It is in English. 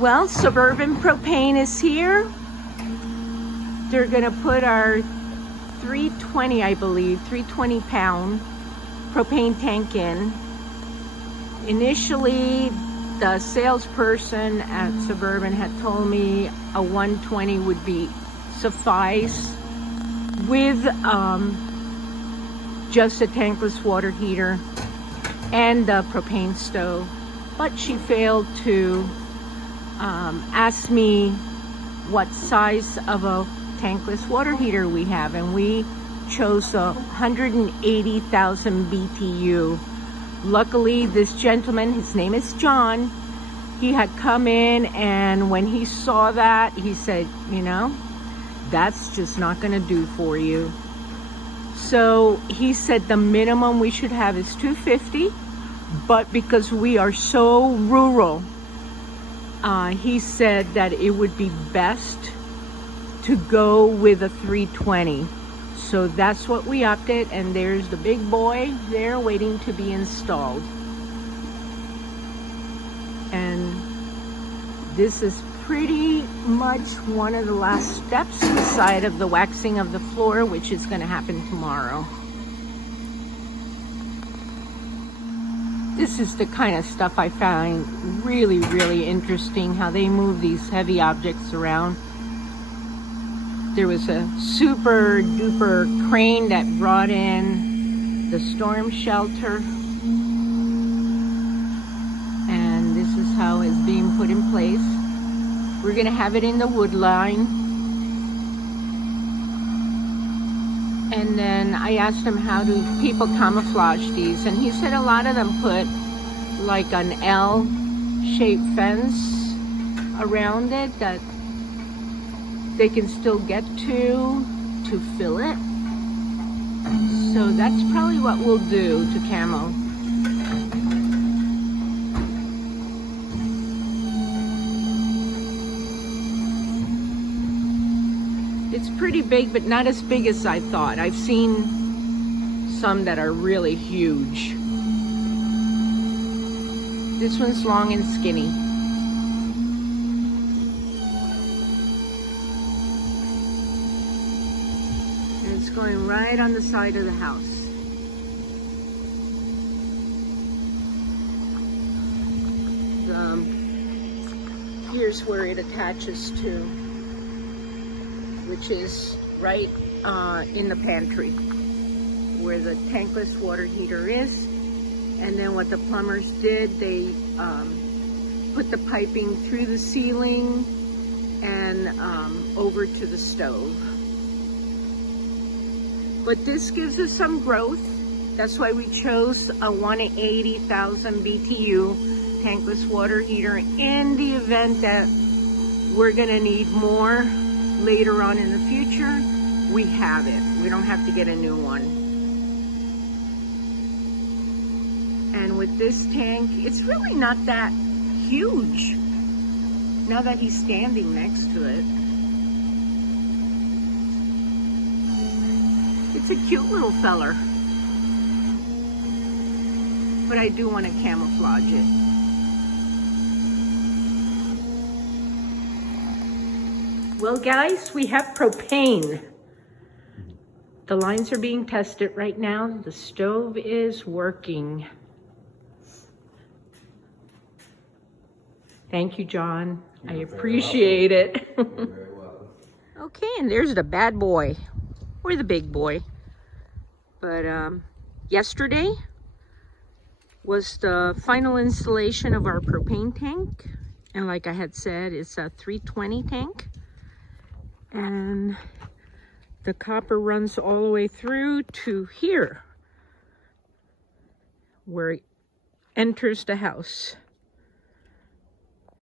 Well, Suburban Propane is here. They're gonna put our 320, I believe, 320 pound propane tank in. Initially, the salesperson at Suburban had told me a 120 would be suffice with just a tankless water heater and the propane stove. But she failed to ask me what size of a tankless water heater we have, and we chose a 180,000 BTU. Luckily, this gentleman, his name is John, he had come in, and when he saw that, he said, you know, that's just not gonna do for you. So he said the minimum we should have is 250, but because we are so rural, he said that it would be best to go with a 320. So that's what we opted, and there's the big boy there waiting to be installed. And this is pretty much one of the last steps beside of the waxing of the floor, which is going to happen tomorrow. This is the kind of stuff I find really, really interesting, how they move these heavy objects around. There was a super duper crane that brought in the storm shelter. And this is how it's being put in place. We're gonna have it in the wood line. And then I asked him, how do people camouflage these? And he said a lot of them put like an L-shaped fence around it that they can still get to fill it. So that's probably what we'll do to camo. It's pretty big, but not as big as I thought. I've seen some that are really huge. This one's long and skinny. And it's going right on the side of the house. Here's where it attaches to, which is right in the pantry where the tankless water heater is. And then what the plumbers did, they put the piping through the ceiling and over to the stove. But this gives us some growth. That's why we chose a 180,000 BTU tankless water heater in the event that we're gonna need more later on in the future. We have it. We don't have to get a new one. And with this tank, it's really not that huge now that he's standing next to it. It's a cute little feller, but I do want to camouflage it. Well guys, we have propane. The lines are being tested right now. The stove is working. Thank you, John. I appreciate it. You're very welcome. Okay, and there's the bad boy, or the big boy. But yesterday was the final installation of our propane tank. And like I had said, it's a 320 tank. And the copper runs all the way through to here, where it enters the house.